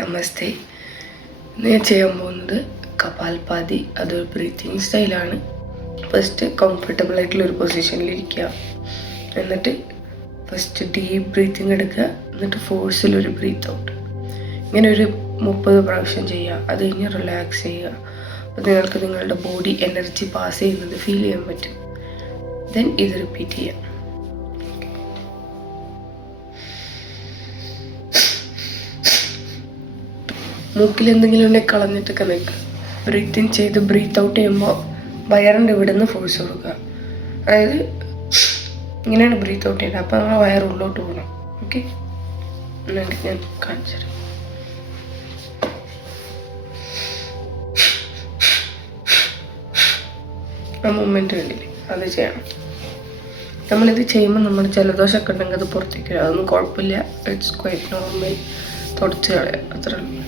നമസ്തേ. ഇന്ന് ഞാൻ ചെയ്യാൻ പോകുന്നത് കപാൽഭാതി. അതൊരു ബ്രീത്തിങ് സ്റ്റൈലാണ്. ഫസ്റ്റ് കംഫർട്ടബിൾ ആയിട്ടുള്ളൊരു പൊസിഷനിലിരിക്കുക. എന്നിട്ട് ഫസ്റ്റ് ഡീപ്പ് ബ്രീത്തിങ് എടുക്കുക. എന്നിട്ട് ഫോഴ്സിലൊരു ബ്രീത്ത് ഔട്ട്. ഇങ്ങനെ ഒരു 30 പ്രാവശ്യം ചെയ്യുക. അത് കഴിഞ്ഞ് റിലാക്സ് ചെയ്യുക. അപ്പോൾ നിങ്ങൾക്ക് നിങ്ങളുടെ ബോഡി എനർജി പാസ് ചെയ്യുന്നത് ഫീൽ ചെയ്യാൻ പറ്റും. ദെൻ ഇത് റിപ്പീറ്റ് ചെയ്യുക. മൂക്കിൽ എന്തെങ്കിലും ഉണ്ടെങ്കിൽ കളഞ്ഞിട്ടൊക്കെ നിൽക്കുക. ബ്രീത്ത് ഇൻ ചെയ്ത് ബ്രീത്ത് ഔട്ട് ചെയ്യുമ്പോൾ വയറിൻ്റെ ഇവിടെ നിന്ന് ഫോഴ്സ് കൊടുക്കുക. അതായത് ഇങ്ങനെയാണ് ബ്രീത്ത് ഔട്ട് ചെയ്യുന്നത്. അപ്പോൾ നമ്മൾ വയർ ഉള്ളോട്ട് പോകണം. ഓക്കെ, എന്നിട്ട് ഞാൻ കാണിച്ചു തരാം. ആ മൂമെൻറ്റ് വേണ്ടിയില്ലേ, അത് ചെയ്യണം. നമ്മളിത് ചെയ്യുമ്പോൾ നമ്മൾ ജലദോഷമൊക്കെ ഉണ്ടെങ്കിൽ അത് പുറത്തേക്ക് വരും. അതൊന്നും കുഴപ്പമില്ല. It's quite normal. തുടച്ച് കളയാം, അത്രേ ഉള്ളൂ.